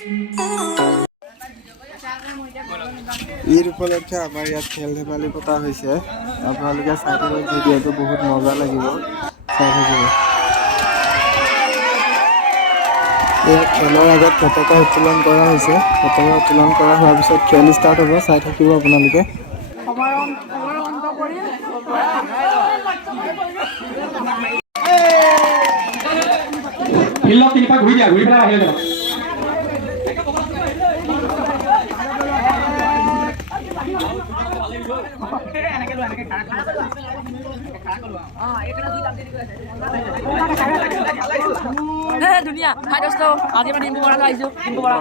ঈদ উপলক্ষে আমাৰ ইয়াত খেল ধেমালি পতা হৈছে। আপোনালোকে চাই থাকিব, ভিডিঅ'টো বহুত মজা লাগিব, চাই থাকিব। ইয়াত খেলৰ আগত পতাকা উত্তোলন কৰা হৈছে। পতাকা উত্তোলন কৰা হোৱাৰ পিছত খেল ষ্টাৰ্ট হ'ব, চাই থাকিব আপোনালোকে। ফিল্ডত তিনিপাক ঘূৰি দিয়া, ঘূৰি পেলাই বাহিৰলৈ যাবা। দুনিয়া হাই দোস্ত আজি মানে ডিম্পু বৰা আহিছো ডিম্পু বৰা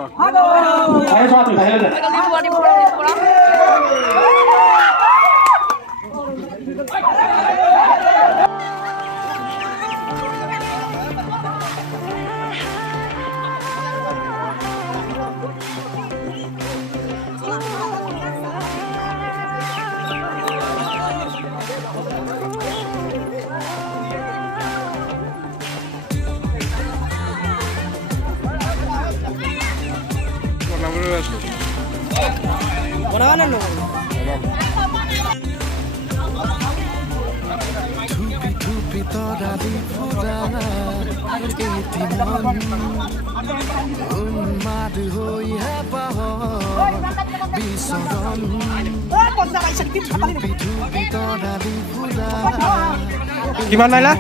কিমান মাৰিলা?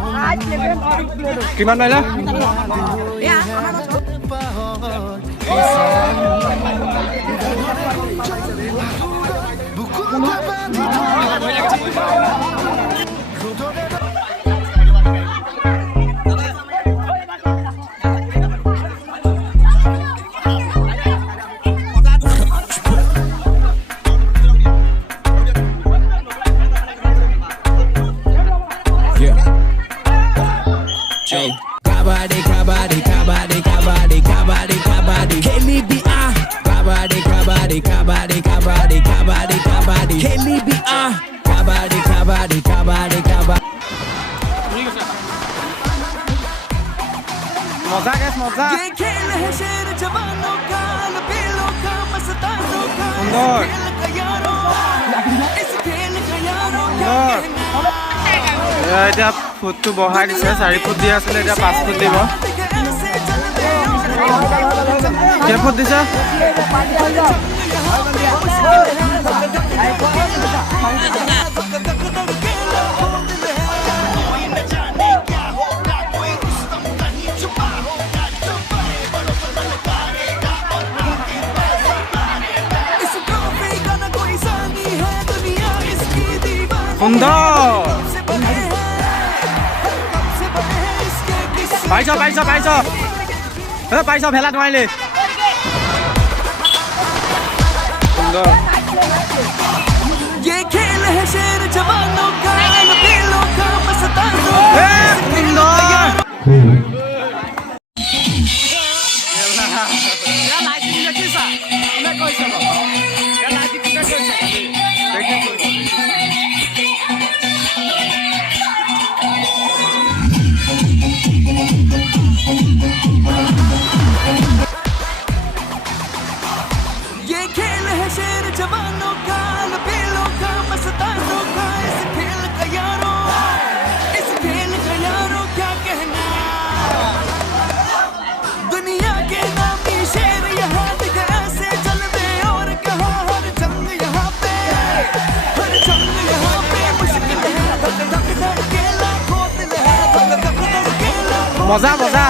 কিমান মাৰিলা? Kabaddi, kabaddi, kabaddi, kabaddi, kabaddi, kabaddi. KLBA. Kabaddi, kabaddi, kabaddi, kabaddi, kabaddi, kabaddi. KLBA. Kabaddi, kabaddi, kabaddi, kabaddi. মজা গেছ মজা। ये खेल है शेर जवानों का, लपेलों का, मस्तानों का। सुंदर। इस खेल का यारों, इस खेल का यारों क्या कहना। এতিয়া ফুটটো বহাই দিছে, 4 ফুট দিয়া আছিলে, এতিয়া 5 ফুট দিব। কেই ফুট দিছে? সুন্দর। পাইছ পাইছ পাইছ পাইছ ভেলা নোৱাৰিলে। সুন্দৰ। ये खेल है शेर जवानों का, लपेलों का, मस्तानों का। ये खेल है शेर जवानों का, लपेलों का, मस्तानों का। इस खेल का यारों, इस खेल का यारों क्या कहना। दुनिया के नामी शेर यहाँ दिख ऐसे जलवे, और कहा हर जंग यहाँ पे, हर जंग यहाँ पे मुश्किल है। धक धक धड़के लाखों दिल है, धक धक धड़के लाखों। মজা মজা।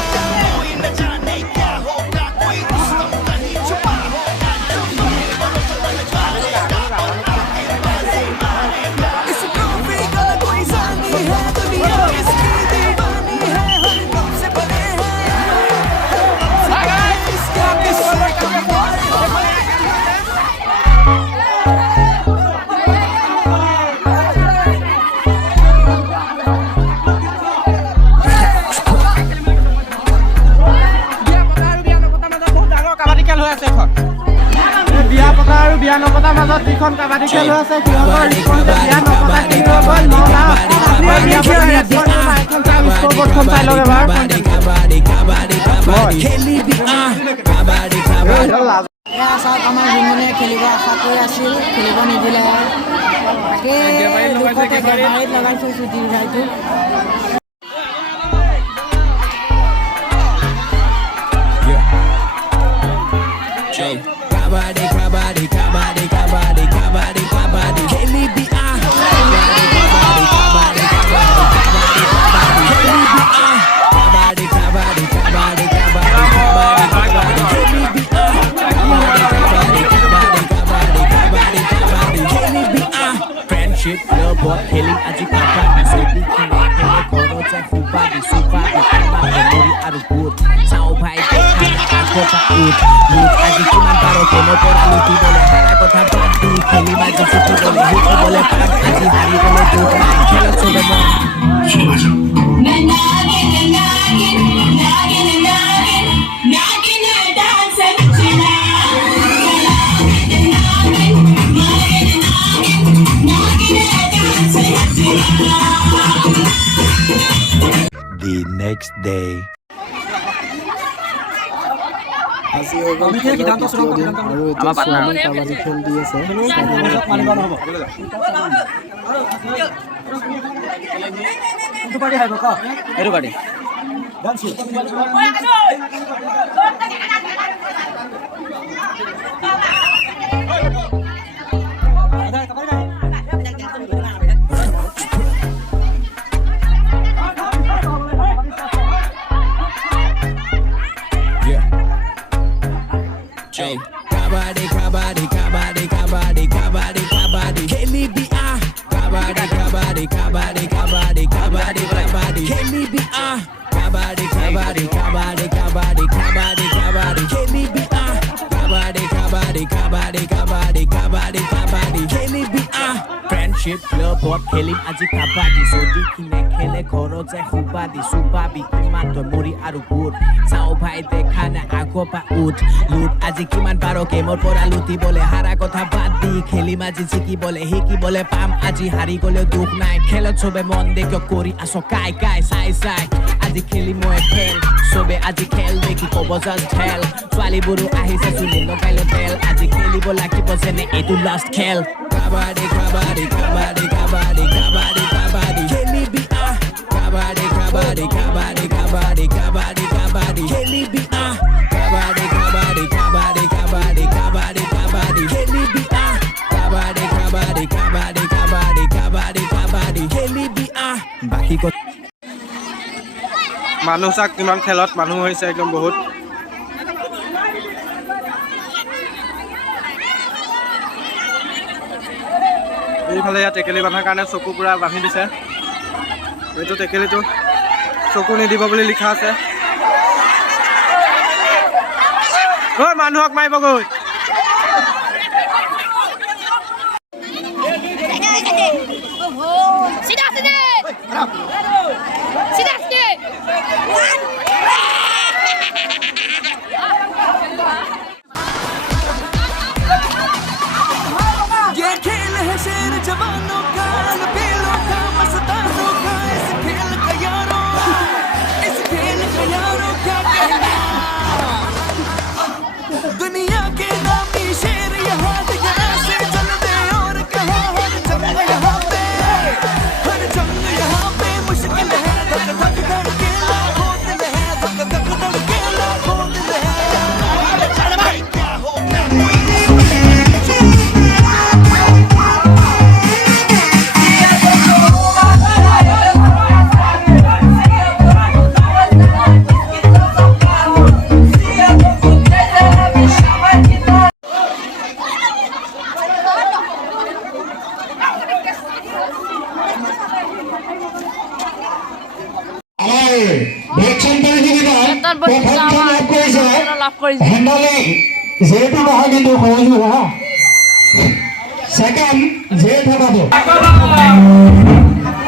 कोई न जाने क्या होगा, कोई रुस्तम नहीं छुपा होगा। इस ट्रॉफी का कोई सानी है, दुनिया इसकी दीवानी है, हर दम से बने हैं इसका किस्सा বিয়া পতা আৰু বিয়া নপতাৰ মাজত যিখন কাবাডী খেল হৈ আছে, সিহঁতৰ বিয়া নপতা খেলি হৈ গ'ল 9 লাখ। বিয়া পতা স্ক'ৰবৰ্ডখন চাই লওক এবাৰ। এয়া চাওক আমাৰ জুমনে খেলিব আশা কৰি আছিল খেলিব নিদিলে তাকে দুখতে গেবাৰীত লগাই থৈছোঁ দীৰ্ঘাইটো Kabaddi, kabaddi, kabaddi, kabaddi, kabaddi, kabaddi. Kelly be kabaddi, kabaddi, kabaddi, kabaddi, kabaddi. Kelly be kabaddi, kabaddi, kabaddi, kabaddi, kabaddi, kabaddi. Kelly be kabaddi, kabaddi, kabaddi, kabaddi, kabaddi, kabaddi. Kelly be friendship, love, what Kelly aji kabaddi. So di kini Kelly kono jai kubaddi, subaddi, kama memori aru good. Sao bhai dekha aku paut. Loot aji cuman paro kemo pora luti boleh hara kotha pati. Kelly maju situ boleh hiti boleh pam aji hari boleh duk naik. Kelok sobe mon. The next day. আজি হৈ গ'ল দ্বিতীয় দিন আৰু এতিয়া ছোৱালী কাবাডী খেল দি আছে Kabaddi, kabaddi, kabaddi, kabaddi, kabaddi, kabaddi. Kelly be kabaddi, kabaddi, kabaddi, kabaddi, kabaddi, kabaddi. Kelly be kabaddi, kabaddi, kabaddi, kabaddi, kabaddi, kabaddi. Kelly be kabaddi, kabaddi, kabaddi, kabaddi, kabaddi, kabaddi. Kelly be friendship, love, what Kelly aji kabaddi. So di kine khele khoro jai kubaddi, subaddi, kiman to mori aru good. Sao bhai dekha na ako pa ut. Loot aji kiman paro kemor pora luti bole hara kotha bad di. Kheli maji chiki bole hiki bole pam aji hari gole duk nai. Khelot sobe mon dekyo kori aso kai kai sai sai. Aji kheli moe khel sobe aji khel dekhi kobo just tell. Swali buru ahise suni no kailo tel. Aji kheli bola ki bosene etu last khel. Kabaddi, kabaddi, kabaddi, kabaddi, kabaddi, kabaddi. Kelly be kabaddi, kabaddi, kabaddi, kabaddi, kabaddi, kabaddi. Kelly be kabaddi, kabaddi, kabaddi, kabaddi, kabaddi, kabaddi. Kelly be kabaddi, kabaddi, kabaddi, kabaddi, kabaddi, kabaddi. Kelly be baki ko মানুহ চাক কিমান খেলত মানুহ হৈছে একদম বহুত এইফালে ইয়াত টেকেলি বান্ধাৰ কাৰণে চকু পুৰা বান্ধি দিছে এইটো টেকেলিটো চকু নিদিব বুলি লিখা আছে ঐ মানুহক মাৰিবগৈ Sida sini. Sida sini. ये खेल है शेर जवानों का लपेलों का मस्तानों का इस खेल का यारों क्या कहना दुनिया के नामी शेर यहाँ दिखा से चलते और कहा हर जंग यहाँ पे मुश्किल है धक धक धड़के लाखों दिल है धक धक धड़के लाखों दिल है क्या हो Second, J Thapado.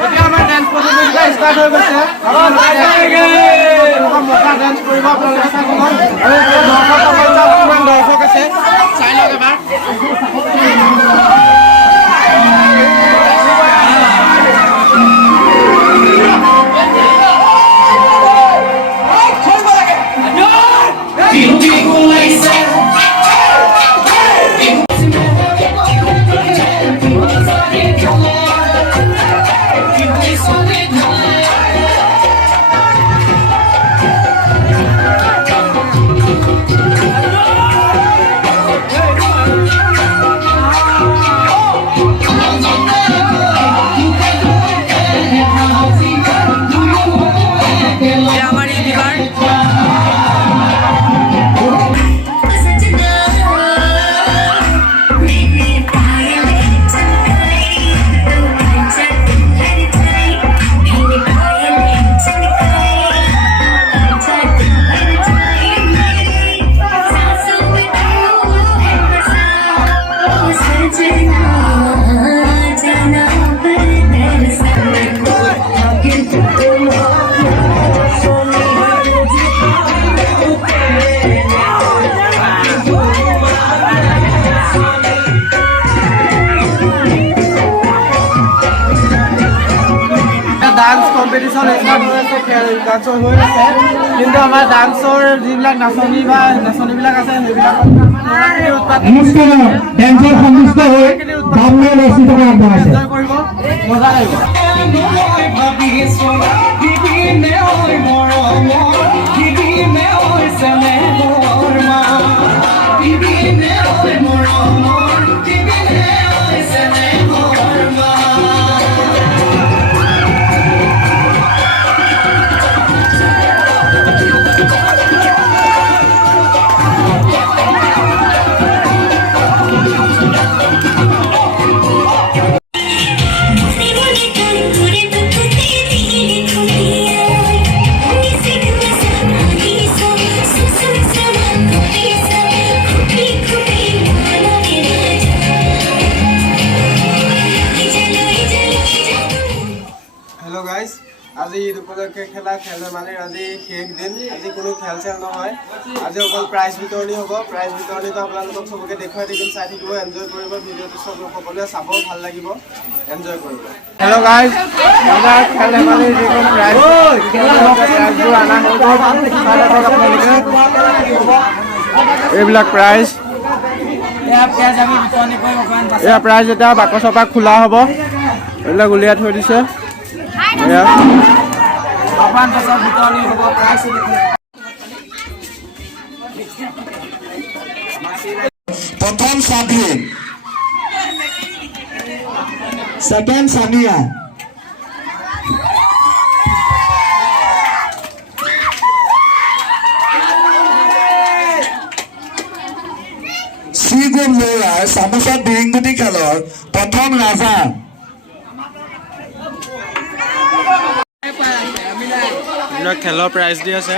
এতিয়া আমাৰ ডান্স প্ৰতিযোগিতা ষ্টাৰ্ট হৈ গৈছে মকা ডান্স কৰিব আপোনালোকে চাই দৰ্শক আছে চাই লওক এবাৰ Beautiful, I said. পিছত ষ্টাৰ্ট হৈ আছে খেল ডান্সৰ হৈ আছে কিন্তু আমাৰ ডান্সৰ যিবিলাক নাচনীবিলাক আছে সেইবিলাকক ল'ৰাখিনিৰ উৎপাত অনুষ্ঠানৰ ডেন্সৰ সন্তুষ্ট হৈ গামলৈ ৰচিত কৰা আগবঢ়াইছে এনজয় কৰিব মজা লাগিব হেল্ল' গাইজ আজি ঈদ উপলক্ষে খেলা খেল ধেমালিৰ আজি শেষ দিন আজি কোনো খেল চেল নহয় আজি অকল প্ৰাইজ বিতৰণি হ'ব প্ৰাইজ বিতৰণিটো আপোনালোকক চবকে দেখুৱাই থাকিম চাই থাকিব এনজয় কৰিব ভিডিঅ'টো চব সকলোৱে চাব ভাল লাগিব এনজয় কৰিব হেল্ল' গাইজ আমাৰ খেল ধেমালিৰ যিখন প্ৰাইজবোৰ অনা হৈ গ'ল আপোনালোকে এইবিলাক প্ৰাইজ এয়া প্ৰাইজ এতিয়া বাকচৰ পৰা খোলা হ'ব এইবিলাক উলিয়াই থৈ দিছে प्रथम साथी सेकेंड सानिया श्रीगुण लोहार सामोसा बिरिंगुटी खेলৰ प्रथम राजा খেলৰ প্ৰাইজ দি আছে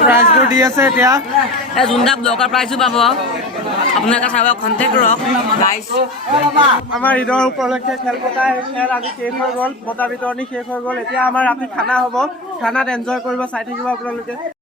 প্ৰাইজবোৰ দি আছে এতিয়া যোনটা ব্লকৰ প্ৰাইজো পাব আপোনালোকে চাব কণ্টেক্ট কৰক প্ৰাইজ আমাৰ ঈদৰ উপলক্ষে খেল পতা খেল আজি শেষ হৈ গ'ল বঁটা বিতৰণি শেষ হৈ গ'ল এতিয়া আমাৰ ৰাতি খানা হ'ব খানাত এনজয় কৰিব চাই থাকিব আপোনালোকে